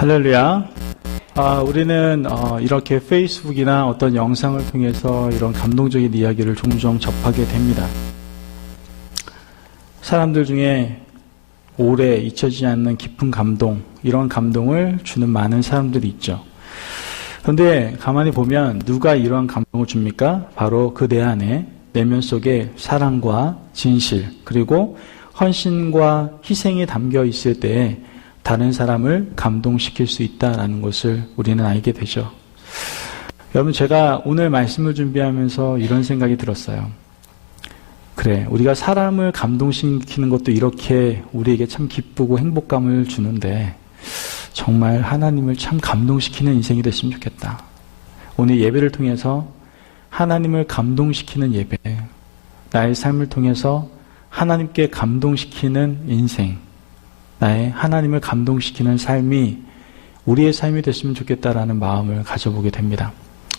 할렐루야. 우리는 이렇게 페이스북이나 어떤 영상을 통해서 이런 감동적인 이야기를 종종 접하게 됩니다. 사람들 중에 오래 잊혀지지 않는 깊은 감동, 이런 감동을 주는 많은 사람들이 있죠. 그런데 가만히 보면 누가 이러한 감동을 줍니까? 바로 그 내 안에, 내면 속에 사랑과 진실, 그리고 헌신과 희생이 담겨 있을 때에 다른 사람을 감동시킬 수 있다는 것을 우리는 알게 되죠. 여러분, 제가 오늘 말씀을 준비하면서 이런 생각이 들었어요. 그래, 우리가 사람을 감동시키는 것도 이렇게 우리에게 참 기쁘고 행복감을 주는데 정말 하나님을 참 감동시키는 인생이 됐으면 좋겠다. 오늘 예배를 통해서 하나님을 감동시키는 예배, 나의 삶을 통해서 하나님께 감동시키는 인생, 나의 하나님을 감동시키는 삶이 우리의 삶이 됐으면 좋겠다라는 마음을 가져보게 됩니다.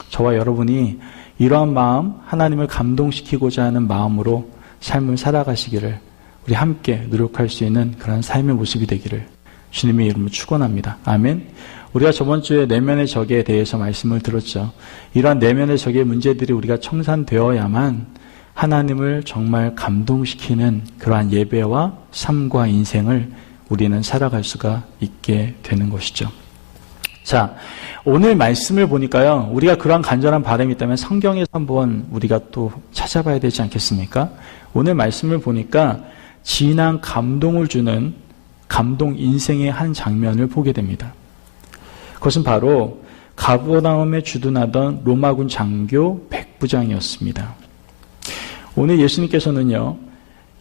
저와 여러분이 이러한 마음, 하나님을 감동시키고자 하는 마음으로 삶을 살아가시기를 우리 함께 노력할 수 있는 그런 삶의 모습이 되기를 주님의 이름으로 축원합니다. 아멘. 우리가 저번 주에 내면의 적에 대해서 말씀을 들었죠. 이러한 내면의 적의 문제들이 우리가 청산되어야만 하나님을 정말 감동시키는 그러한 예배와 삶과 인생을 우리는 살아갈 수가 있게 되는 것이죠. 자, 오늘 말씀을 보니까요, 우리가 그러한 간절한 바람이 있다면 성경에서 한번 우리가 또 찾아봐야 되지 않겠습니까? 오늘 말씀을 보니까 진한 감동을 주는 감동 인생의 한 장면을 보게 됩니다. 그것은 바로 가버나움에 주둔하던 로마군 장교 백부장이었습니다. 오늘 예수님께서는요,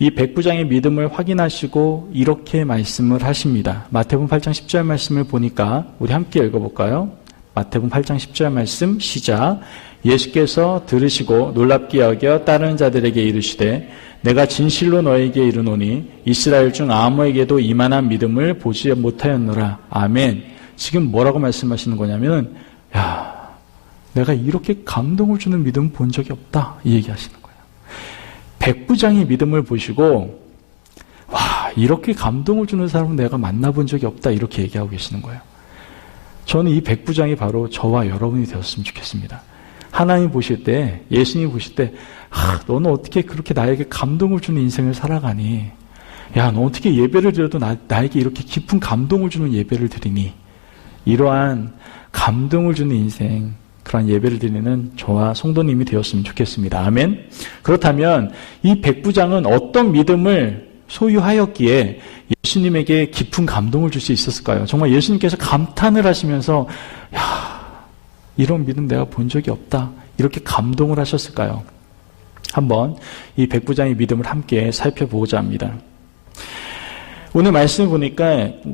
이 백부장의 믿음을 확인하시고 이렇게 말씀을 하십니다. 마태복음 8장 10절 말씀을 보니까 우리 함께 읽어볼까요? 마태복음 8장 10절 말씀 시작. 예수께서 들으시고 놀랍게 여겨 따르는 자들에게 이르시되 내가 진실로 너에게 이르노니 이스라엘 중 아무에게도 이만한 믿음을 보지 못하였노라. 아멘. 지금 뭐라고 말씀하시는 거냐면, 내가 이렇게 감동을 주는 믿음 본 적이 없다, 이 얘기하시는 거예요. 백부장이 믿음을 보시고 이렇게 감동을 주는 사람은 내가 만나본 적이 없다, 이렇게 얘기하고 계시는 거예요. 저는 이 백부장이 바로 저와 여러분이 되었으면 좋겠습니다. 하나님 보실 때, 예수님 보실 때, 너는 어떻게 그렇게 나에게 감동을 주는 인생을 살아가니? 너 어떻게 예배를 드려도 나에게 이렇게 깊은 감동을 주는 예배를 드리니? 이러한 감동을 주는 인생, 그런 예배를 드리는 저와 성도님이 되었으면 좋겠습니다. 아멘. 그렇다면 이 백부장은 어떤 믿음을 소유하였기에 예수님에게 깊은 감동을 줄 수 있었을까요? 정말 예수님께서 감탄을 하시면서 이런 믿음 내가 본 적이 없다, 이렇게 감동을 하셨을까요? 한번 이 백부장의 믿음을 함께 살펴보고자 합니다. 오늘 말씀을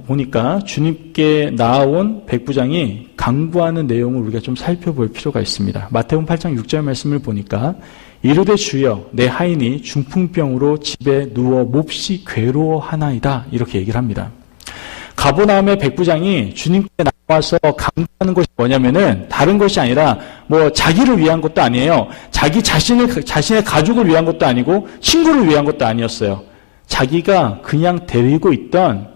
보니까 주님께 나아온 백부장이 강구하는 내용을 우리가 좀 살펴볼 필요가 있습니다. 마태복음 8장 6절 말씀을 보니까 이르되 주여 내 하인이 중풍병으로 집에 누워 몹시 괴로워하나이다, 이렇게 얘기를 합니다. 가버나움의 백부장이 주님께 나와서 강구하는 것이 뭐냐면은 다른 것이 아니라 자기를 위한 것도 아니에요. 자신의 가족을 위한 것도 아니고 친구를 위한 것도 아니었어요. 자기가 그냥 데리고 있던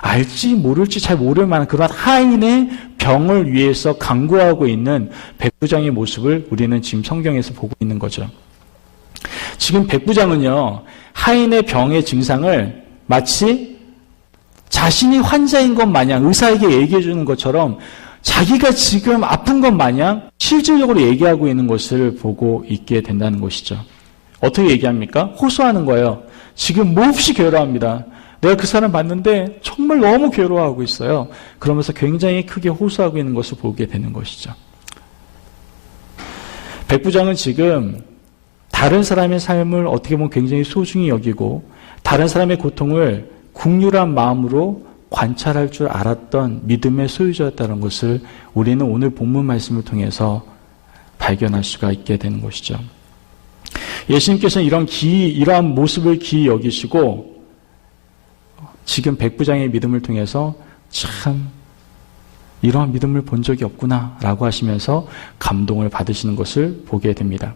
알지 모를지 잘 모를 만한 그런 하인의 병을 위해서 간구하고 있는 백부장의 모습을 우리는 지금 성경에서 보고 있는 거죠. 지금 백부장은요, 하인의 병의 증상을 마치 자신이 환자인 것 마냥 의사에게 얘기해 주는 것처럼 자기가 지금 아픈 것 마냥 실질적으로 얘기하고 있는 것을 보고 있게 된다는 것이죠. 어떻게 얘기합니까? 호소하는 거예요. 지금 몹시 괴로워합니다. 내가 그 사람 봤는데 정말 너무 괴로워하고 있어요. 그러면서 굉장히 크게 호소하고 있는 것을 보게 되는 것이죠. 백부장은 지금 다른 사람의 삶을 어떻게 보면 굉장히 소중히 여기고 다른 사람의 고통을 긍휼한 마음으로 관찰할 줄 알았던 믿음의 소유자였다는 것을 우리는 오늘 본문 말씀을 통해서 발견할 수가 있게 되는 것이죠. 예수님께서는 이러한 모습을 기이 여기시고 지금 백부장의 믿음을 통해서 참 이러한 믿음을 본 적이 없구나 라고 하시면서 감동을 받으시는 것을 보게 됩니다.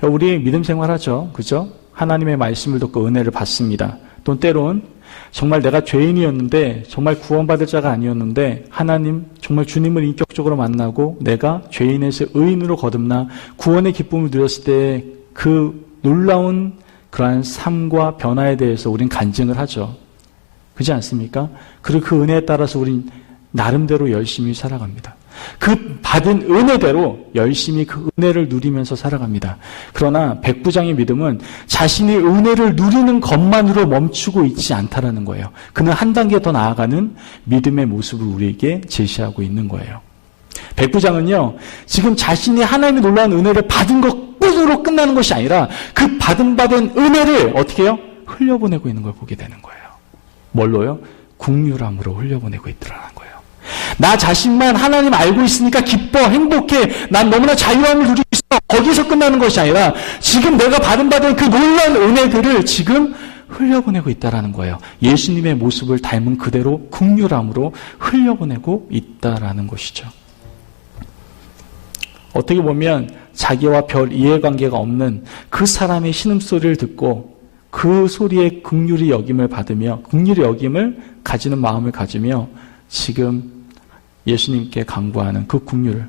우리 믿음 생활하죠. 그죠? 하나님의 말씀을 듣고 은혜를 받습니다. 또 때론 정말 내가 죄인이었는데, 정말 구원받을 자가 아니었는데, 하나님, 정말 주님을 인격적으로 만나고 내가 죄인에서 의인으로 거듭나 구원의 기쁨을 누렸을 때 그 놀라운 그러한 삶과 변화에 대해서 우린 간증을 하죠. 그렇지 않습니까? 그리고 그 은혜에 따라서 우린 나름대로 열심히 살아갑니다. 그 받은 은혜대로 열심히 그 은혜를 누리면서 살아갑니다. 그러나 백부장의 믿음은 자신이 은혜를 누리는 것만으로 멈추고 있지 않다라는 거예요. 그는 한 단계 더 나아가는 믿음의 모습을 우리에게 제시하고 있는 거예요. 백부장은요, 지금 자신이 하나님의 놀라운 은혜를 받은 것뿐으로 끝나는 것이 아니라 그 받은 은혜를 어떻게 해요? 흘려보내고 있는 걸 보게 되는 거예요. 뭘로요? 긍휼함으로 흘려보내고 있더라는 거예요. 나 자신만 하나님 알고 있으니까 기뻐, 행복해, 난 너무나 자유함을 누리고 있어. 거기서 끝나는 것이 아니라 지금 내가 받은 그 놀라운 은혜들을 지금 흘려보내고 있다라는 거예요. 예수님의 모습을 닮은 그대로 긍휼함으로 흘려보내고 있다라는 것이죠. 어떻게 보면 자기와 별 이해관계가 없는 그 사람의 신음소리를 듣고 그 소리에 긍휼히 여김을 받으며 긍휼히 여김을 가지는 마음을 가지며 지금 예수님께 간구하는 그 긍휼을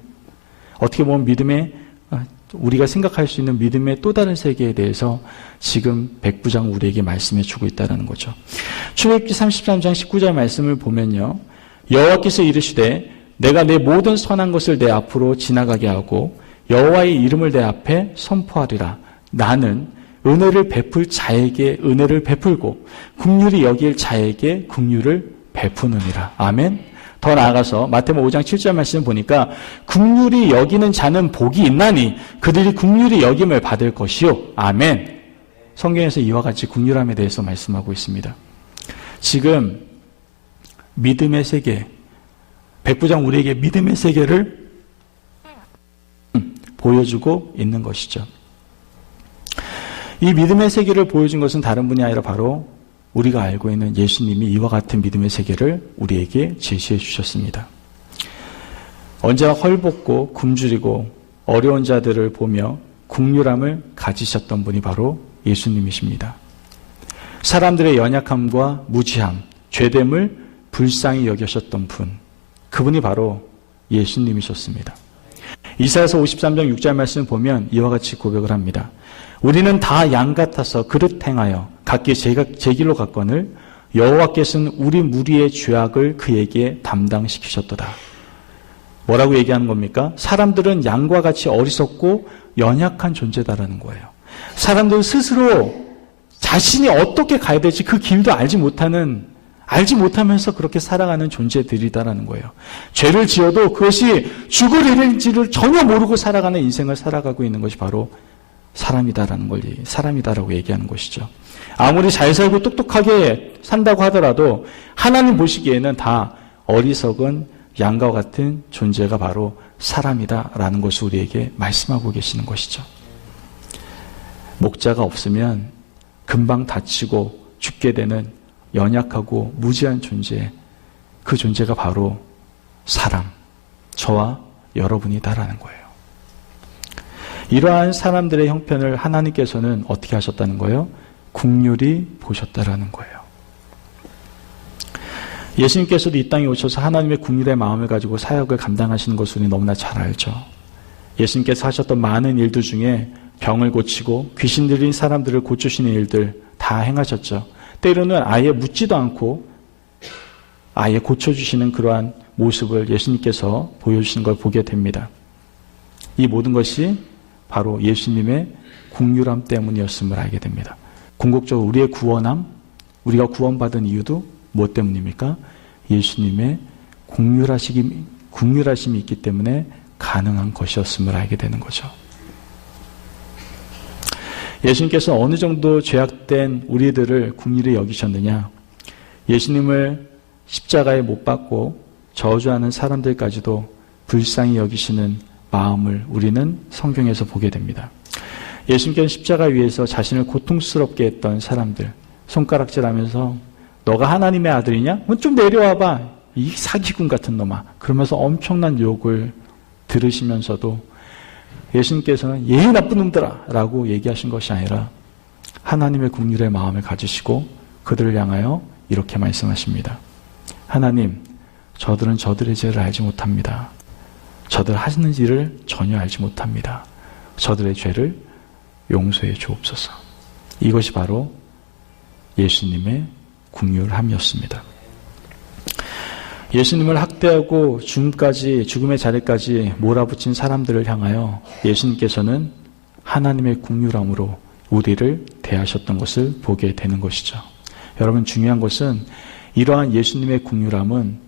어떻게 보면 믿음의 우리가 생각할 수 있는 믿음의 또 다른 세계에 대해서 지금 백부장 우리에게 말씀해 주고 있다는 거죠. 출애굽기 33장 19절 말씀을 보면요. 여호와께서 이르시되 내가 내 모든 선한 것을 내 앞으로 지나가게 하고 여호와의 이름을 내 앞에 선포하리라. 나는 은혜를 베풀 자에게 은혜를 베풀고 긍휼히 여길 자에게 긍휼을 베푸느니라. 아멘. 더 나아가서 마태복음 5장 7절 말씀 보니까 긍휼히 여기는 자는 복이 있나니 그들이 긍휼히 여김을 받을 것이요. 아멘. 성경에서 이와 같이 긍휼함에 대해서 말씀하고 있습니다. 지금 믿음의 세계, 백부장 우리에게 믿음의 세계를 보여주고 있는 것이죠. 이 믿음의 세계를 보여준 것은 다른 분이 아니라 바로 우리가 알고 있는 예수님이 이와 같은 믿음의 세계를 우리에게 제시해 주셨습니다. 언제나 헐벗고 굶주리고 어려운 자들을 보며 긍휼함을 가지셨던 분이 바로 예수님이십니다. 사람들의 연약함과 무지함, 죄됨을 불쌍히 여기셨던 분, 그분이 바로 예수님이셨습니다. 이사야서 53장 6절 말씀을 보면 이와 같이 고백을 합니다. 우리는 다 양 같아서 그릇 행하여 각기 제 길로 갔거늘 여호와께서는 우리 무리의 죄악을 그에게 담당시키셨도다. 뭐라고 얘기하는 겁니까? 사람들은 양과 같이 어리석고 연약한 존재다라는 거예요. 사람들은 스스로 자신이 어떻게 가야 될지 그 길도 알지 못하면서 그렇게 살아가는 존재들이다라는 거예요. 죄를 지어도 그것이 죽을 일인지를 전혀 모르고 살아가는 인생을 살아가고 있는 것이 바로 사람이다라고 얘기하는 것이죠. 아무리 잘 살고 똑똑하게 산다고 하더라도 하나님 보시기에는 다 어리석은 양과 같은 존재가 바로 사람이다라는 것을 우리에게 말씀하고 계시는 것이죠. 목자가 없으면 금방 다치고 죽게 되는 연약하고 무지한 존재, 그 존재가 바로 사람, 저와 여러분이다라는 거예요. 이러한 사람들의 형편을 하나님께서는 어떻게 하셨다는 거예요? 긍휼히 보셨다라는 거예요. 예수님께서도 이 땅에 오셔서 하나님의 긍휼의 마음을 가지고 사역을 감당하시는 것을 우리 너무나 잘 알죠. 예수님께서 하셨던 많은 일들 중에 병을 고치고 귀신 들린 사람들을 고치시는 일들 다 행하셨죠. 때로는 아예 묻지도 않고 아예 고쳐주시는 그러한 모습을 예수님께서 보여주시는 걸 보게 됩니다. 이 모든 것이 바로 예수님의 긍휼함 때문이었음을 알게 됩니다. 궁극적으로 우리의 구원함, 우리가 구원받은 이유도 무엇 때문입니까? 예수님의 긍휼하심이 있기 때문에 가능한 것이었음을 알게 되는 거죠. 예수님께서 어느 정도 죄악된 우리들을 긍휼히 여기셨느냐? 예수님을 십자가에 못 박고 저주하는 사람들까지도 불쌍히 여기시는 마음을 우리는 성경에서 보게 됩니다. 예수님께서 십자가 위에서 자신을 고통스럽게 했던 사람들, 손가락질하면서 너가 하나님의 아들이냐? 좀 내려와봐. 이 사기꾼 같은 놈아. 그러면서 엄청난 욕을 들으시면서도 예수님께서는 예의 나쁜 놈들아 라고 얘기하신 것이 아니라 하나님의 긍휼의 마음을 가지시고 그들을 향하여 이렇게 말씀하십니다. 하나님, 저들은 저들의 죄를 알지 못합니다. 저들 하시는 일을 전혀 알지 못합니다. 저들의 죄를 용서해 주옵소서. 이것이 바로 예수님의 긍휼함이었습니다. 예수님을 학대하고 죽음의 자리까지 몰아붙인 사람들을 향하여 예수님께서는 하나님의 긍휼함으로 우리를 대하셨던 것을 보게 되는 것이죠. 여러분, 중요한 것은 이러한 예수님의 긍휼함은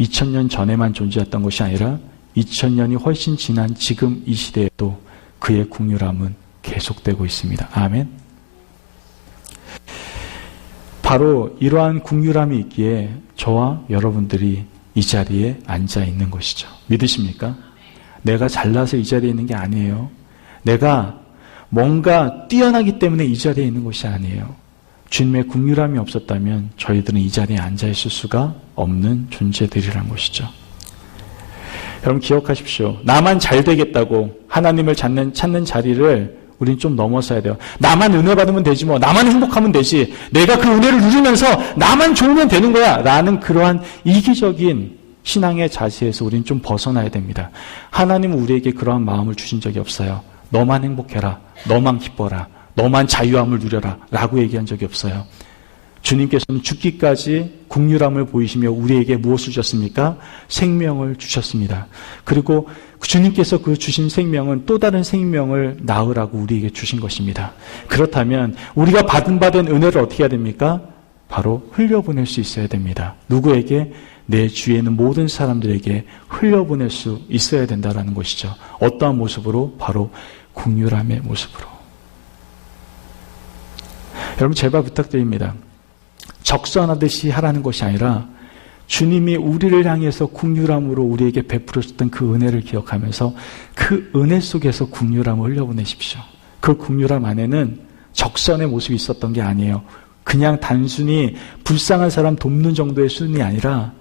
2000년 전에만 존재했던 것이 아니라 2000년이 훨씬 지난 지금 이 시대에도 그의 긍휼함은 계속되고 있습니다. 아멘. 바로 이러한 긍휼함이 있기에 저와 여러분들이 이 자리에 앉아 있는 것이죠. 믿으십니까? 내가 잘나서 이 자리에 있는 게 아니에요. 내가 뭔가 뛰어나기 때문에 이 자리에 있는 것이 아니에요. 주님의 긍휼함이 없었다면 저희들은 이 자리에 앉아 있을 수가 없는 존재들이란 것이죠. 여러분 기억하십시오. 나만 잘 되겠다고 하나님을 찾는 자리를 우린 좀 넘어서야 돼요. 나만 은혜 받으면 되지 뭐. 나만 행복하면 되지. 내가 그 은혜를 누리면서 나만 좋으면 되는 거야. 라는 그러한 이기적인 신앙의 자세에서 우린 좀 벗어나야 됩니다. 하나님은 우리에게 그러한 마음을 주신 적이 없어요. 너만 행복해라. 너만 기뻐라. 너만 자유함을 누려라. 라고 얘기한 적이 없어요. 주님께서는 죽기까지 긍휼함을 보이시며 우리에게 무엇을 주셨습니까? 생명을 주셨습니다. 그리고 주님께서 그 주신 생명은 또 다른 생명을 낳으라고 우리에게 주신 것입니다. 그렇다면 우리가 받은 은혜를 어떻게 해야 됩니까? 바로 흘려보낼 수 있어야 됩니다. 누구에게? 내 주위에 있는 모든 사람들에게 흘려보낼 수 있어야 된다는 것이죠. 어떠한 모습으로? 바로 긍휼함의 모습으로. 여러분 제발 부탁드립니다. 적선하듯이 하라는 것이 아니라 주님이 우리를 향해서 긍휼함으로 우리에게 베풀어줬던 그 은혜를 기억하면서 그 은혜 속에서 긍휼함을 흘려보내십시오. 그 긍휼함 안에는 적선의 모습이 있었던 게 아니에요. 그냥 단순히 불쌍한 사람 돕는 정도의 수준이 아니라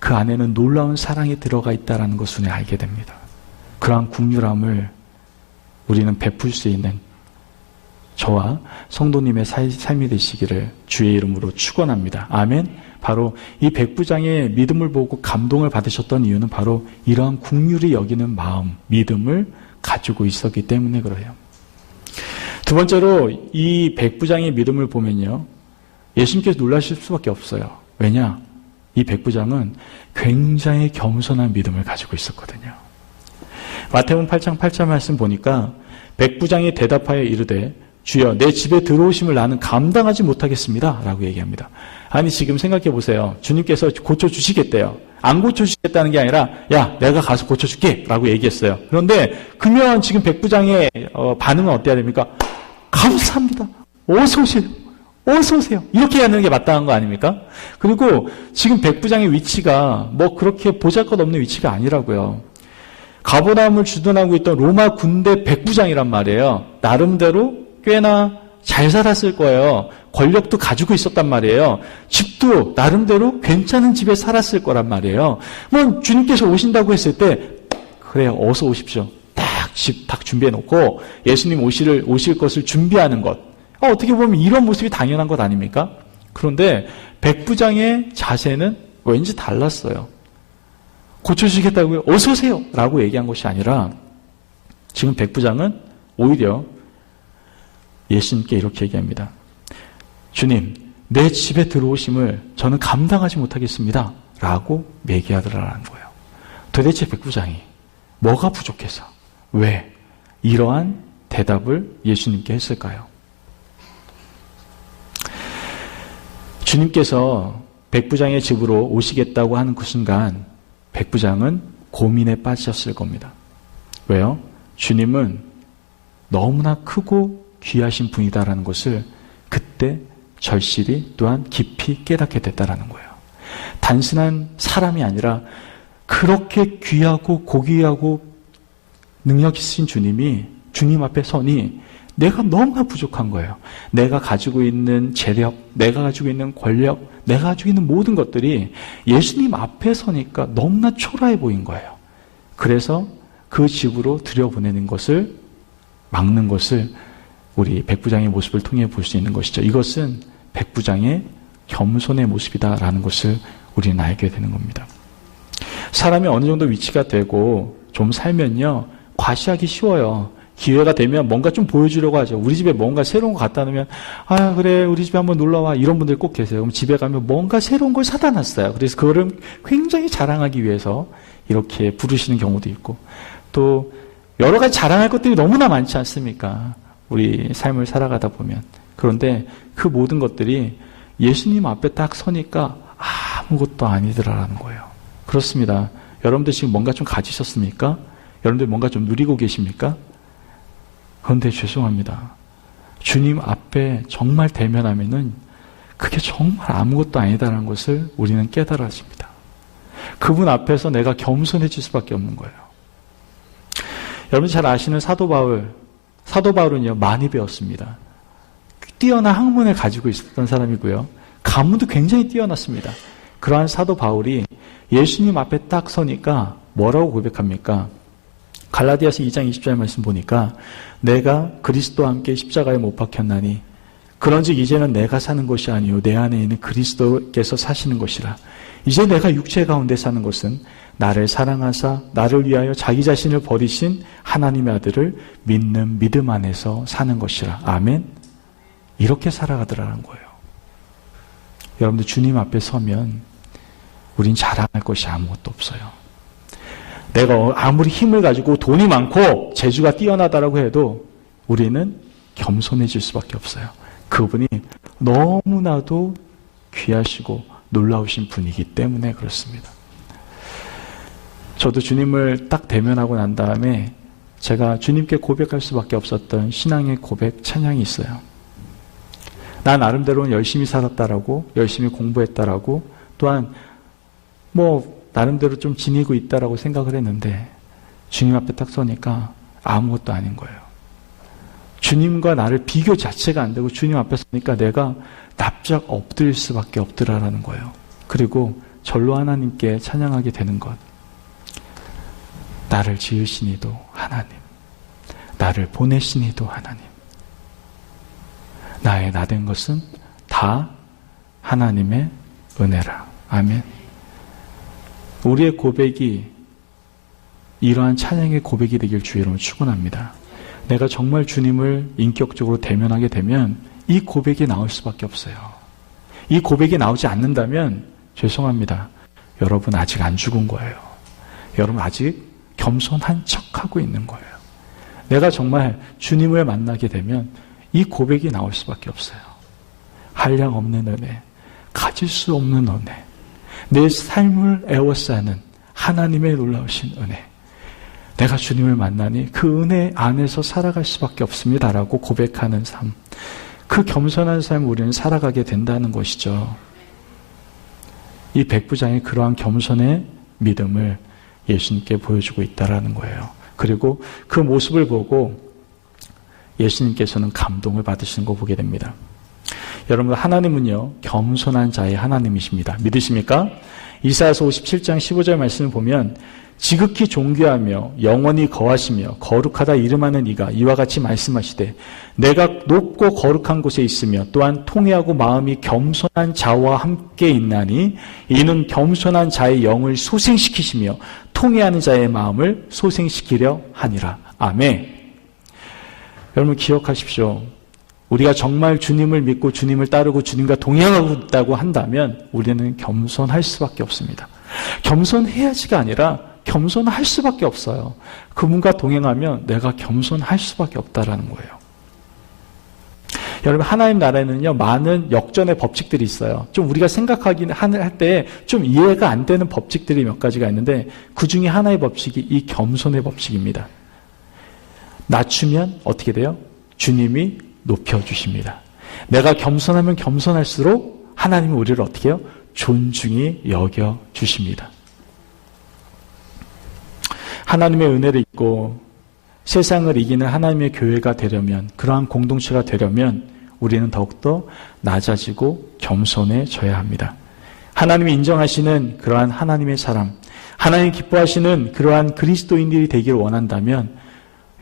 그 안에는 놀라운 사랑이 들어가 있다는 것을 알게 됩니다. 그러한 긍휼함을 우리는 베풀 수 있는 저와 성도님의 삶이 되시기를 주의 이름으로 축원합니다. 아멘. 바로 이 백부장의 믿음을 보고 감동을 받으셨던 이유는 바로 이러한 긍휼히 여기는 마음, 믿음을 가지고 있었기 때문에 그래요. 두 번째로 이 백부장의 믿음을 보면요. 예수님께서 놀라실 수밖에 없어요. 왜냐? 이 백부장은 굉장히 겸손한 믿음을 가지고 있었거든요. 마태복음 8장 8절 말씀 보니까 백부장이 대답하여 이르되 주여 내 집에 들어오심을 나는 감당하지 못하겠습니다. 라고 얘기합니다. 아니 지금 생각해 보세요. 주님께서 고쳐주시겠대요. 안 고쳐주시겠다는 게 아니라 야 내가 가서 고쳐줄게 라고 얘기했어요. 그런데 그러면 지금 백부장의 반응은 어때야 됩니까? 감사합니다. 어서 오세요. 어서 오세요. 이렇게 하는 게 마땅한 거 아닙니까? 그리고 지금 백부장의 위치가 뭐 그렇게 보잘것없는 위치가 아니라고요. 가버나움을 주둔하고 있던 로마 군대 백부장이란 말이에요. 나름대로 꽤나 잘 살았을 거예요. 권력도 가지고 있었단 말이에요. 집도 나름대로 괜찮은 집에 살았을 거란 말이에요. 뭐 주님께서 오신다고 했을 때 그래요. 어서 오십시오. 딱 집 딱 준비해 놓고 예수님 오실 것을 준비하는 것. 어떻게 보면 이런 모습이 당연한 것 아닙니까? 그런데 백부장의 자세는 왠지 달랐어요. 고쳐주시겠다고요? 어서 오세요. 라고 얘기한 것이 아니라 지금 백부장은 오히려 예수님께 이렇게 얘기합니다. 주님, 내 집에 들어오심을 저는 감당하지 못하겠습니다. 라고 얘기하더라는 거예요. 도대체 백부장이 뭐가 부족해서 왜 이러한 대답을 예수님께 했을까요? 주님께서 백부장의 집으로 오시겠다고 하는 그 순간 백부장은 고민에 빠졌을 겁니다. 왜요? 주님은 너무나 크고 귀하신 분이다라는 것을 그때 절실히 또한 깊이 깨닫게 됐다라는 거예요. 단순한 사람이 아니라 그렇게 귀하고 고귀하고 능력 있으신 주님이 주님 앞에 서니 내가 너무나 부족한 거예요. 내가 가지고 있는 재력, 내가 가지고 있는 권력, 내가 가지고 있는 모든 것들이 예수님 앞에 서니까 너무나 초라해 보인 거예요. 그래서 그 집으로 들여보내는 것을 막는 것을 우리 백부장의 모습을 통해 볼 수 있는 것이죠. 이것은 백부장의 겸손의 모습이다라는 것을 우리는 알게 되는 겁니다. 사람이 어느 정도 위치가 되고 좀 살면요, 과시하기 쉬워요. 기회가 되면 뭔가 좀 보여주려고 하죠. 우리 집에 뭔가 새로운 거 갖다 놓으면, 아, 그래, 우리 집에 한번 놀러 와. 이런 분들 꼭 계세요. 그럼 집에 가면 뭔가 새로운 걸 사다 놨어요. 그래서 그거를 굉장히 자랑하기 위해서 이렇게 부르시는 경우도 있고, 또 여러 가지 자랑할 것들이 너무나 많지 않습니까? 우리 삶을 살아가다 보면. 그런데 그 모든 것들이 예수님 앞에 딱 서니까 아무것도 아니더라라는 거예요. 그렇습니다. 여러분들 지금 뭔가 좀 가지셨습니까? 여러분들 뭔가 좀 누리고 계십니까? 그런데 죄송합니다. 주님 앞에 정말 대면하면은 그게 정말 아무것도 아니다라는 것을 우리는 깨달아집니다. 그분 앞에서 내가 겸손해질 수밖에 없는 거예요. 여러분 잘 아시는 사도 바울은요, 많이 배웠습니다. 뛰어난 학문을 가지고 있었던 사람이고요. 가문도 굉장히 뛰어났습니다. 그러한 사도 바울이 예수님 앞에 딱 서니까 뭐라고 고백합니까? 갈라디아서 2장 20절 말씀 보니까 내가 그리스도와 함께 십자가에 못 박혔나니 그런즉 이제는 내가 사는 것이 아니요 내 안에 있는 그리스도께서 사시는 것이라. 이제 내가 육체 가운데 사는 것은 나를 사랑하사 나를 위하여 자기 자신을 버리신 하나님의 아들을 믿는 믿음 안에서 사는 것이라. 아멘. 이렇게 살아가더라는 거예요. 여러분들 주님 앞에 서면 우린 자랑할 것이 아무것도 없어요. 내가 아무리 힘을 가지고 돈이 많고 재주가 뛰어나다라고 해도 우리는 겸손해질 수밖에 없어요. 그분이 너무나도 귀하시고 놀라우신 분이기 때문에 그렇습니다. 저도 주님을 딱 대면하고 난 다음에 제가 주님께 고백할 수밖에 없었던 신앙의 고백 찬양이 있어요. 나 나름대로는 열심히 살았다라고, 열심히 공부했다라고, 또한 나름대로 좀 지니고 있다라고 생각을 했는데 주님 앞에 딱 서니까 아무것도 아닌 거예요. 주님과 나를 비교 자체가 안 되고 주님 앞에 서니까 내가 납작 엎드릴 수밖에 없더라라는 거예요. 그리고 절로 하나님께 찬양하게 되는 것. 나를 지으신 이도 하나님, 나를 보내신 이도 하나님, 나의 나 된 것은 다 하나님의 은혜라. 아멘. 우리의 고백이 이러한 찬양의 고백이 되길 주의 이름으로 축원합니다. 내가 정말 주님을 인격적으로 대면하게 되면 이 고백이 나올 수밖에 없어요. 이 고백이 나오지 않는다면 죄송합니다. 여러분 아직 안 죽은 거예요. 여러분 아직 겸손한 척하고 있는 거예요. 내가 정말 주님을 만나게 되면 이 고백이 나올 수밖에 없어요. 한량 없는 은혜, 가질 수 없는 은혜, 내 삶을 에워싸는 하나님의 놀라우신 은혜. 내가 주님을 만나니 그 은혜 안에서 살아갈 수밖에 없습니다라고 고백하는 삶. 그 겸손한 삶을 우리는 살아가게 된다는 것이죠. 이 백부장이 그러한 겸손의 믿음을 예수님께 보여주고 있다라는 거예요. 그리고 그 모습을 보고 예수님께서는 감동을 받으시는 거 보게 됩니다. 여러분, 하나님은요, 겸손한 자의 하나님이십니다. 믿으십니까? 이사야서 57장 15절 말씀을 보면 지극히 존귀하며 영원히 거하시며 거룩하다 이름하는 이가 이와 같이 말씀하시되 내가 높고 거룩한 곳에 있으며 또한 통회하고 마음이 겸손한 자와 함께 있나니 이는 겸손한 자의 영을 소생시키시며 통회하는 자의 마음을 소생시키려 하니라. 아멘. 여러분 기억하십시오. 우리가 정말 주님을 믿고 주님을 따르고 주님과 동행하고 있다고 한다면 우리는 겸손할 수밖에 없습니다. 겸손해야지가 아니라 겸손할 수밖에 없어요. 그분과 동행하면 내가 겸손할 수밖에 없다라는 거예요. 여러분 하나님 나라에는요 많은 역전의 법칙들이 있어요. 좀 우리가 생각하긴 할 때 좀 이해가 안 되는 법칙들이 몇 가지가 있는데 그 중에 하나의 법칙이 이 겸손의 법칙입니다. 낮추면 어떻게 돼요? 주님이 높여주십니다. 내가 겸손하면 겸손할수록 하나님은 우리를 어떻게 해요? 존중히 여겨주십니다. 하나님의 은혜를 입고 세상을 이기는 하나님의 교회가 되려면, 그러한 공동체가 되려면 우리는 더욱더 낮아지고 겸손해져야 합니다. 하나님이 인정하시는 그러한 하나님의 사람, 하나님이 기뻐하시는 그러한 그리스도인들이 되기를 원한다면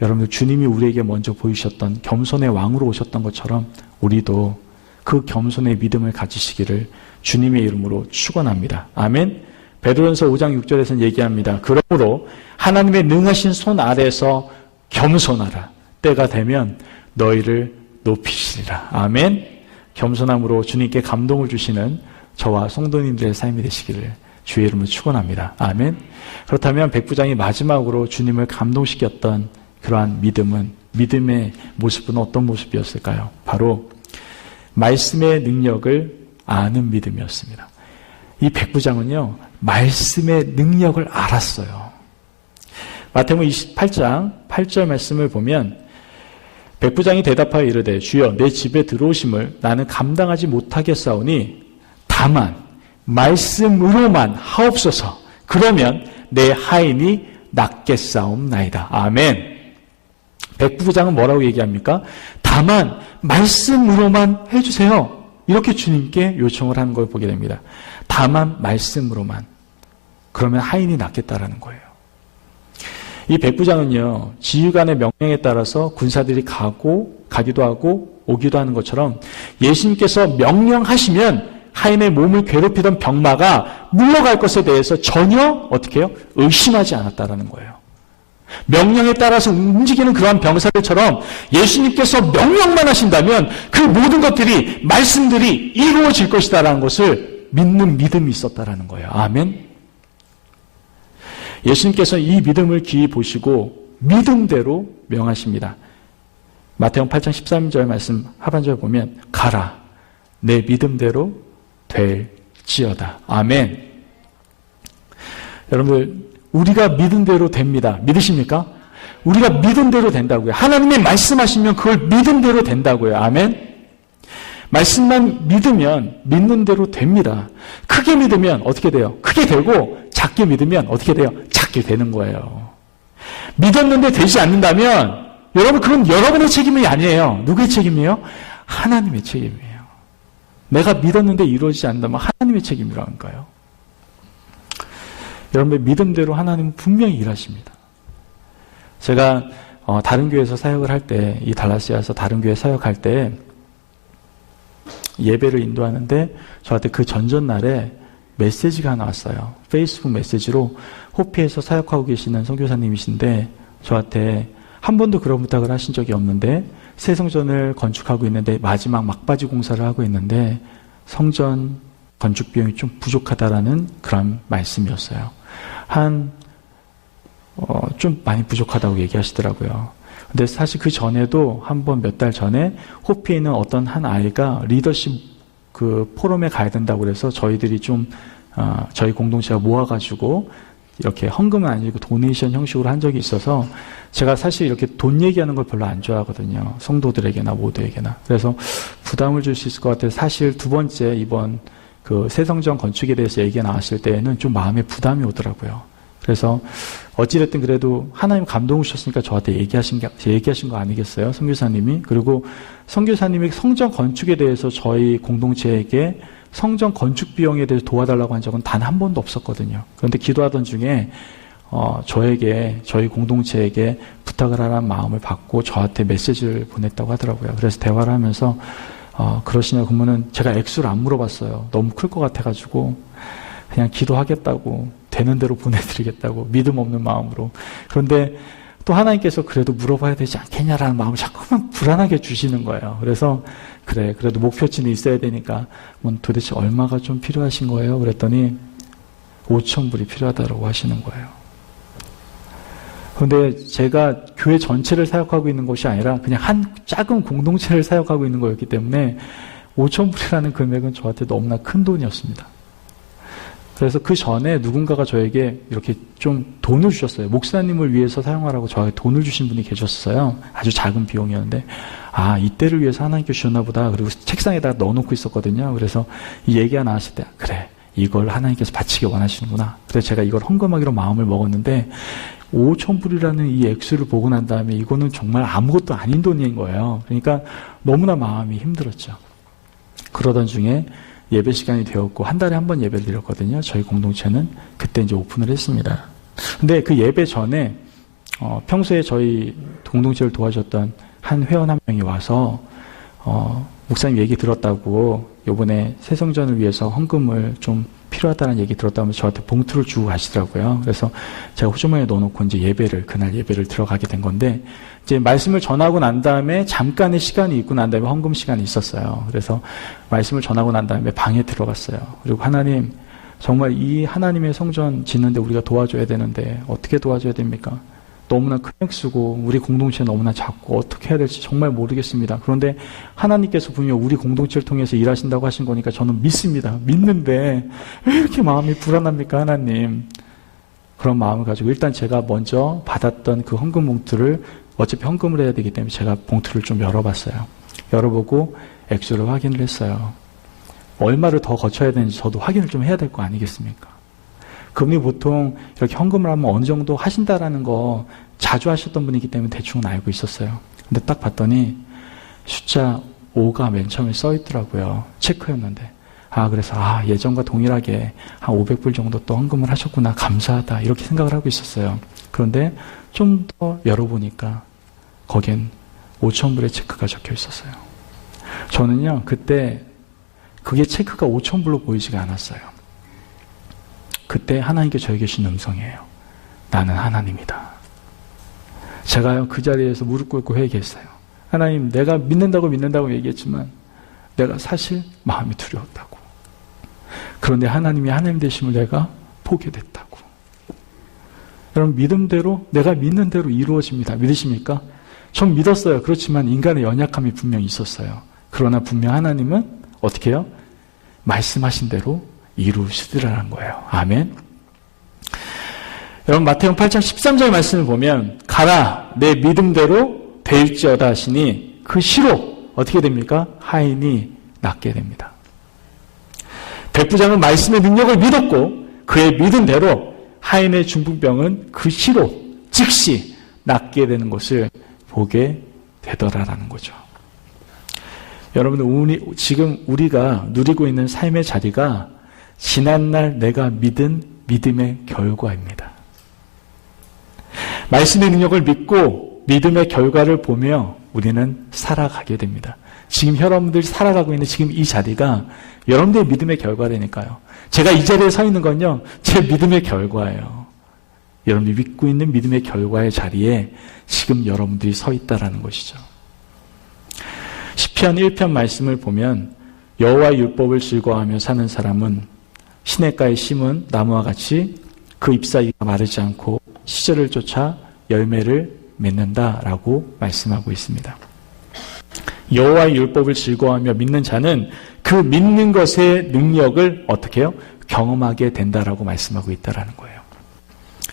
여러분들 주님이 우리에게 먼저 보이셨던 겸손의 왕으로 오셨던 것처럼 우리도 그 겸손의 믿음을 가지시기를 주님의 이름으로 축원합니다. 아멘. 베드로전서 5장 6절에서는 얘기합니다. 그러므로 하나님의 능하신 손 아래에서 겸손하라. 때가 되면 너희를 높이시리라. 아멘. 겸손함으로 주님께 감동을 주시는 저와 성도님들의 삶이 되시기를 주의 이름으로 축원합니다. 아멘. 그렇다면 백부장이 마지막으로 주님을 감동시켰던 그러한 믿음의 모습은 어떤 모습이었을까요? 바로 말씀의 능력을 아는 믿음이었습니다. 이 백부장은요, 말씀의 능력을 알았어요. 마태복음 28장 8절 말씀을 보면 백부장이 대답하여 이르되 주여 내 집에 들어오심을 나는 감당하지 못하겠사오니 다만 말씀으로만 하옵소서. 그러면 내 하인이 낫겠사옵나이다. 아멘. 백부장은 뭐라고 얘기합니까? 다만 말씀으로만 해주세요. 이렇게 주님께 요청을 하는 걸 보게 됩니다. 다만 말씀으로만. 그러면 하인이 낫겠다라는 거예요. 이 백부장은요, 지휘관의 명령에 따라서 군사들이 가기도 하고 오기도 하는 것처럼 예수님께서 명령하시면 하인의 몸을 괴롭히던 병마가 물러갈 것에 대해서 전혀 어떻게 해요? 의심하지 않았다라는 거예요. 명령에 따라서 움직이는 그러한 병사들처럼 예수님께서 명령만 하신다면 그 모든 것들이, 말씀들이 이루어질 것이다라는 것을 믿는 믿음이 있었다라는 거예요. 아멘. 예수님께서 이 믿음을 귀히 보시고 믿음대로 명하십니다. 마태복음 8장 13절 말씀 하반절 보면 가라 내 믿음대로 될지어다. 아멘. 여러분, 우리가 믿은 대로 됩니다. 믿으십니까? 우리가 믿은 대로 된다고요. 하나님이 말씀하시면 그걸 믿은 대로 된다고요. 아멘. 말씀만 믿으면 믿는 대로 됩니다. 크게 믿으면 어떻게 돼요? 크게 되고, 작게 믿으면 어떻게 돼요? 작게 되는 거예요. 믿었는데 되지 않는다면 여러분, 그건 여러분의 책임이 아니에요. 누구의 책임이에요? 하나님의 책임이에요. 내가 믿었는데 이루어지지 않는다면 하나님의 책임이라니까요. 여러분의 믿음대로 하나님은 분명히 일하십니다. 제가 다른 교회에서 사역을 할 때, 이 달라스에서 다른 교회 사역할 때 예배를 인도하는데 저한테 그 전전날에 메시지가 하나 왔어요. 페이스북 메시지로 호피에서 사역하고 계시는 선교사님이신데 저한테 한 번도 그런 부탁을 하신 적이 없는데 새 성전을 건축하고 있는데 마지막 막바지 공사를 하고 있는데 성전 건축 비용이 좀 부족하다라는 그런 말씀이었어요. 좀 많이 부족하다고 얘기하시더라고요. 근데 사실 그 전에도 한 번 몇 달 전에 호피에 있는 어떤 한 아이가 리더십 그 포럼에 가야 된다고 그래서 저희들이 저희 공동체가 모아가지고 이렇게 헌금은 아니고 도네이션 형식으로 한 적이 있어서 제가 사실 이렇게 돈 얘기하는 걸 별로 안 좋아하거든요. 성도들에게나 모두에게나. 그래서 부담을 줄 수 있을 것 같아서 사실 두 번째 이번 그 새성전 건축에 대해서 얘기가 나왔을 때에는 좀 마음에 부담이 오더라고요. 그래서 어찌됐든 그래도 하나님 감동을 주셨으니까 저한테 얘기하신 거 아니겠어요? 선교사님이. 그리고 선교사님이 성전 건축에 대해서 저희 공동체에게 성전 건축 비용에 대해서 도와달라고 한 적은 단 한 번도 없었거든요. 그런데 기도하던 중에 저희 공동체에게 부탁을 하라는 마음을 받고 저한테 메시지를 보냈다고 하더라고요. 그래서 대화를 하면서 그러시냐고 그러면은 제가 액수를 안 물어봤어요. 너무 클 것 같아가지고 그냥 기도하겠다고 되는 대로 보내드리겠다고 믿음 없는 마음으로. 그런데 또 하나님께서 그래도 물어봐야 되지 않겠냐라는 마음을 자꾸만 불안하게 주시는 거예요. 그래서 그래 그래도 목표치는 있어야 되니까 도대체 얼마가 좀 필요하신 거예요? 그랬더니 5,000불이 필요하다고 하시는 거예요. 그런데 제가 교회 전체를 사역하고 있는 것이 아니라 그냥 한 작은 공동체를 사역하고 있는 거였기 때문에 5,000불이라는 금액은 저한테 너무나 큰 돈이었습니다. 그래서 그 전에 누군가가 저에게 이렇게 좀 돈을 주셨어요. 목사님을 위해서 사용하라고 저에게 돈을 주신 분이 계셨어요. 아주 작은 비용이었는데 이때를 위해서 하나님께 주셨나 보다. 그리고 책상에다 넣어놓고 있었거든요. 그래서 이 얘기가 나왔을 때 그래 이걸 하나님께서 바치기 원하시는구나. 그래서 제가 이걸 헌금하기로 마음을 먹었는데 5,000불이라는 이 액수를 보고 난 다음에 이거는 정말 아무것도 아닌 돈인 거예요. 그러니까 너무나 마음이 힘들었죠. 그러던 중에 예배 시간이 되었고 한 달에 한 번 예배를 드렸거든요. 저희 공동체는 그때 이제 오픈을 했습니다. 근데 그 예배 전에 평소에 저희 공동체를 도와줬던 한 회원 한 명이 와서 목사님 얘기 들었다고 요번에 새성전을 위해서 헌금을 좀 필요하다는 얘기 들었다면 저한테 봉투를 주고 가시더라고요. 그래서 제가 호주머니에 넣어놓고 이제 그날 예배를 들어가게 된 건데, 이제 말씀을 전하고 난 다음에 잠깐의 시간이 있고 난 다음에 헌금 시간이 있었어요. 그래서 말씀을 전하고 난 다음에 방에 들어갔어요. 그리고 하나님, 정말 이 하나님의 성전 짓는데 우리가 도와줘야 되는데 어떻게 도와줘야 됩니까? 너무나 큰 액수고 우리 공동체 너무나 작고 어떻게 해야 될지 정말 모르겠습니다. 그런데 하나님께서 분명 우리 공동체를 통해서 일하신다고 하신 거니까 저는 믿습니다. 믿는데 왜 이렇게 마음이 불안합니까, 하나님? 그런 마음을 가지고 일단 제가 먼저 받았던 그 헌금 봉투를, 어차피 헌금을 해야 되기 때문에 제가 봉투를 좀 열어봤어요. 열어보고 액수를 확인을 했어요. 얼마를 더 거쳐야 되는지 저도 확인을 좀 해야 될 거 아니겠습니까? 그분이 보통 이렇게 헌금을 하면 어느 정도 하신다라는 거 자주 하셨던 분이기 때문에 대충은 알고 있었어요. 근데 딱 봤더니 숫자 5가 맨 처음에 써 있더라고요. 체크였는데. 그래서 예전과 동일하게 한 500불 정도 또 헌금을 하셨구나. 감사하다. 이렇게 생각을 하고 있었어요. 그런데 좀 더 열어보니까 거긴 5,000불의 체크가 적혀 있었어요. 저는요, 그때 그게 체크가 5,000불로 보이지가 않았어요. 그때 하나님께 저에게 주신 음성이에요. 나는 하나님이다. 제가요, 그 자리에서 무릎 꿇고 회개했어요. 하나님, 내가 믿는다고 얘기했지만 내가 사실 마음이 두려웠다고. 그런데 하나님이 하나님 되심을 내가 보게 됐다고. 여러분, 믿음대로, 내가 믿는 대로 이루어집니다. 믿으십니까? 전 믿었어요. 그렇지만 인간의 연약함이 분명히 있었어요. 그러나 분명 하나님은 어떻게 해요? 말씀하신 대로 이루시더라는 거예요. 아멘. 여러분, 마태복음 8장 13절 말씀을 보면 가라, 내 믿음대로 될지어다 하시니 그 시로 어떻게 됩니까? 하인이 낫게 됩니다. 백부장은 말씀의 능력을 믿었고 그의 믿음대로 하인의 중풍병은 그 시로 즉시 낫게 되는 것을 보게 되더라라는 거죠. 여러분, 지금 우리가 누리고 있는 삶의 자리가 지난날 내가 믿은 믿음의 결과입니다. 말씀의 능력을 믿고 믿음의 결과를 보며 우리는 살아가게 됩니다. 지금 여러분들이 살아가고 있는 지금 이 자리가 여러분들의 믿음의 결과라니까요. 제가 이 자리에 서 있는 건요, 제 믿음의 결과예요. 여러분들이 믿고 있는 믿음의 결과의 자리에 지금 여러분들이 서 있다라는 것이죠. 시편 1편 말씀을 보면 여호와의 율법을 즐거워하며 사는 사람은 시냇가에 심은 나무와 같이 그 잎사귀가 마르지 않고 시절을 쫓아 열매를 맺는다라고 말씀하고 있습니다. 여호와의 율법을 즐거워하며 믿는 자는 그 믿는 것의 능력을 어떻게 해요? 경험하게 된다라고 말씀하고 있다라는 거예요.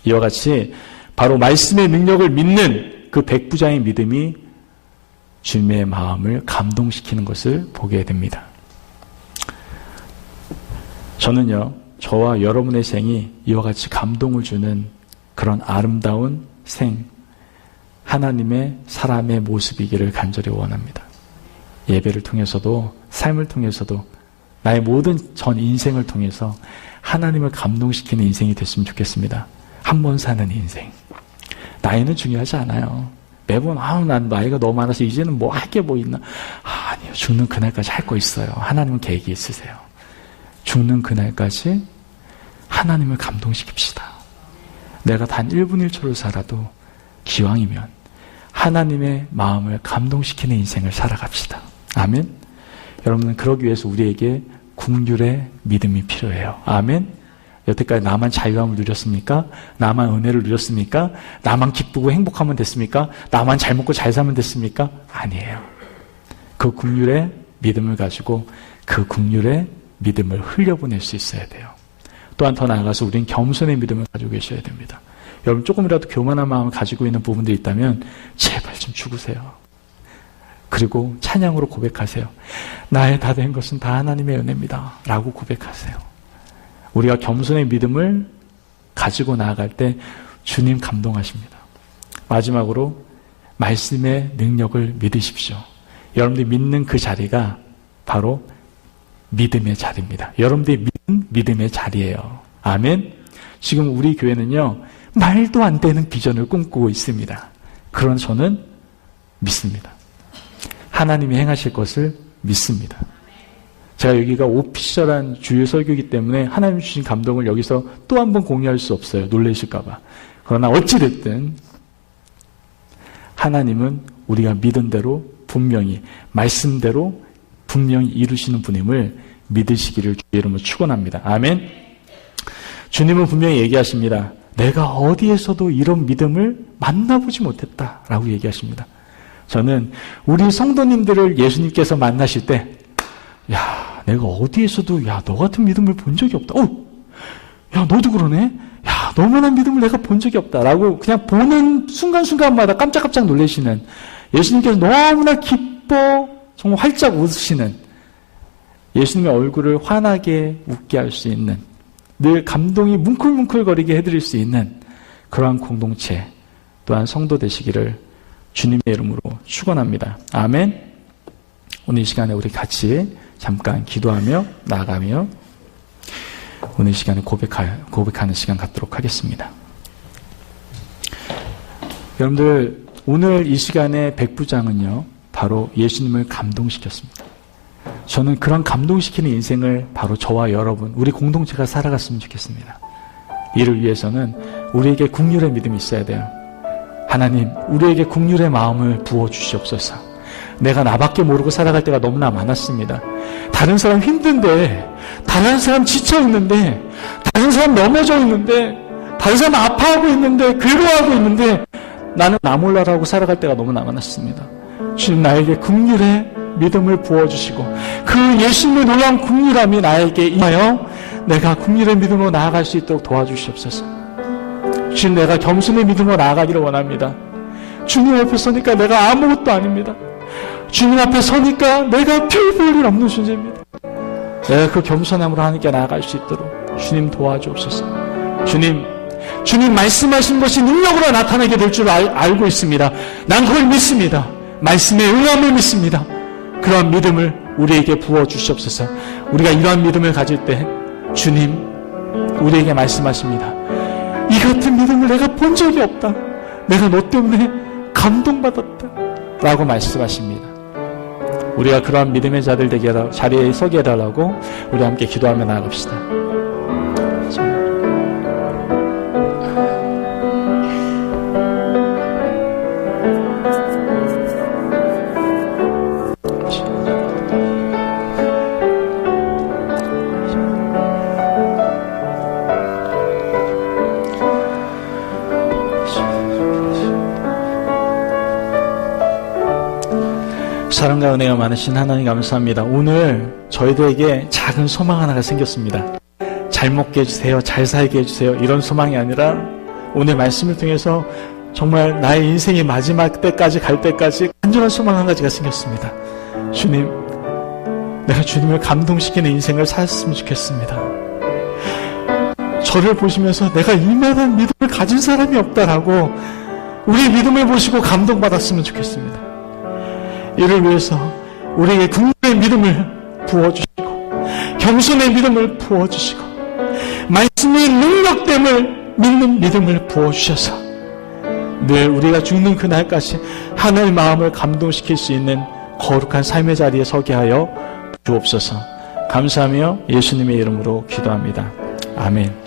이와 같이 바로 말씀의 능력을 믿는 그 백부장의 믿음이 주님의 마음을 감동시키는 것을 보게 됩니다. 저는요, 저와 여러분의 생이 이와 같이 감동을 주는 그런 아름다운 생, 하나님의 사람의 모습이기를 간절히 원합니다. 예배를 통해서도, 삶을 통해서도, 나의 모든 전 인생을 통해서 하나님을 감동시키는 인생이 됐으면 좋겠습니다. 한 번 사는 인생. 나이는 중요하지 않아요. 매번 난 나이가 너무 많아서 이제는 뭐 할 게 뭐 있나. 아니요, 죽는 그날까지 할 거 있어요. 하나님은 계획이 있으세요. 죽는 그날까지 하나님을 감동시킵시다. 내가 단 1분 1초를 살아도 기왕이면 하나님의 마음을 감동시키는 인생을 살아갑시다. 아멘. 여러분은 그러기 위해서 우리에게 긍휼의 믿음이 필요해요. 아멘. 여태까지 나만 자유함을 누렸습니까? 나만 은혜를 누렸습니까? 나만 기쁘고 행복하면 됐습니까? 나만 잘 먹고 잘 살면 됐습니까? 아니에요. 그 긍휼의 믿음을 가지고 그 긍휼의 믿음을 흘려보낼 수 있어야 돼요. 또한 더 나아가서 우리는 겸손의 믿음을 가지고 계셔야 됩니다. 여러분, 조금이라도 교만한 마음을 가지고 있는 부분들이 있다면 제발 좀 죽으세요. 그리고 찬양으로 고백하세요. 나의 다 된 것은 다 하나님의 은혜입니다 라고 고백하세요. 우리가 겸손의 믿음을 가지고 나아갈 때 주님 감동하십니다. 마지막으로 말씀의 능력을 믿으십시오. 여러분들이 믿는 그 자리가 바로 믿음의 자리입니다. 여러분들이 믿는 믿음의 자리예요. 아멘. 지금 우리 교회는요, 말도 안 되는 비전을 꿈꾸고 있습니다. 그런 저는 믿습니다. 하나님이 행하실 것을 믿습니다. 제가 여기가 오피셜한 주일 설교이기 때문에 하나님 주신 감동을 여기서 또 한 번 공유할 수 없어요. 놀라실까봐. 그러나 어찌됐든 하나님은 우리가 믿은 대로 분명히 말씀대로 분명히 이루시는 분임을 믿으시기를 주의 이름으로 축원합니다. 아멘. 주님은 분명히 얘기하십니다. 내가 어디에서도 이런 믿음을 만나보지 못했다라고 얘기하십니다. 저는 우리 성도님들을 예수님께서 만나실 때 야, 내가 어디에서도 야, 너 같은 믿음을 본 적이 없다. 야, 너도 그러네? 야, 너무나 믿음을 내가 본 적이 없다라고 그냥 보는 순간순간마다 깜짝깜짝 놀라시는 예수님께서 너무나 기뻐 정말 활짝 웃으시는 예수님의 얼굴을 환하게 웃게 할 수 있는 늘 감동이 뭉클뭉클거리게 해드릴 수 있는 그러한 공동체 또한 성도 되시기를 주님의 이름으로 축원합니다. 아멘. 오늘 이 시간에 우리 같이 잠깐 기도하며 나아가며 오늘 이 시간에 고백하는 시간 갖도록 하겠습니다. 여러분들 오늘 이 시간의 백부장은요 바로 예수님을 감동시켰습니다. 저는 그런 감동시키는 인생을 바로 저와 여러분 우리 공동체가 살아갔으면 좋겠습니다. 이를 위해서는 우리에게 긍휼의 믿음이 있어야 돼요. 하나님 우리에게 긍휼의 마음을 부어주시옵소서. 내가 나밖에 모르고 살아갈 때가 너무나 많았습니다. 다른 사람 힘든데, 다른 사람 지쳐있는데, 다른 사람 넘어져 있는데, 다른 사람 아파하고 있는데, 괴로워하고 있는데 나는 나 몰라라고 살아갈 때가 너무나 많았습니다. 주님 나에게 긍휼의 믿음을 부어주시고 그 예수님의 놀라운 긍휼함이 나에게 임하여 내가 긍휼의 믿음으로 나아갈 수 있도록 도와주시옵소서. 주님 내가 겸손의 믿음으로 나아가기를 원합니다. 주님 앞에 서니까 내가 아무것도 아닙니다. 주님 앞에 서니까 내가 별 볼 일 없는 존재입니다. 내가 그 겸손함으로 하나님께 나아갈 수 있도록 주님 도와주옵소서. 주님 말씀하신 것이 능력으로 나타나게 될 줄 알고 있습니다. 난 그걸 믿습니다. 말씀의 응함을 믿습니다. 그러한 믿음을 우리에게 부어주시옵소서. 우리가 이러한 믿음을 가질 때 주님 우리에게 말씀하십니다. 이 같은 믿음을 내가 본 적이 없다. 내가 너 때문에 감동받았다 라고 말씀하십니다. 우리가 그러한 믿음의 자들 되게 자리에 서게 해달라고 우리 함께 기도하며 나아갑시다. 사랑과 은혜가 많으신 하나님 감사합니다. 오늘 저희들에게 작은 소망 하나가 생겼습니다. 잘 먹게 해주세요. 잘 살게 해주세요. 이런 소망이 아니라 오늘 말씀을 통해서 정말 나의 인생의 마지막 때까지 갈 때까지 간절한 소망 한 가지가 생겼습니다. 주님, 내가 주님을 감동시키는 인생을 살았으면 좋겠습니다. 저를 보시면서 내가 이만한 믿음을 가진 사람이 없다라고 우리의 믿음을 보시고 감동받았으면 좋겠습니다. 이를 위해서 우리에게 긍휼의 믿음을 부어주시고 겸손의 믿음을 부어주시고 말씀의 능력됨을 믿는 믿음을 부어주셔서 늘 우리가 죽는 그날까지 하나님의 마음을 감동시킬 수 있는 거룩한 삶의 자리에 서게 하여 주옵소서. 감사하며 예수님의 이름으로 기도합니다. 아멘.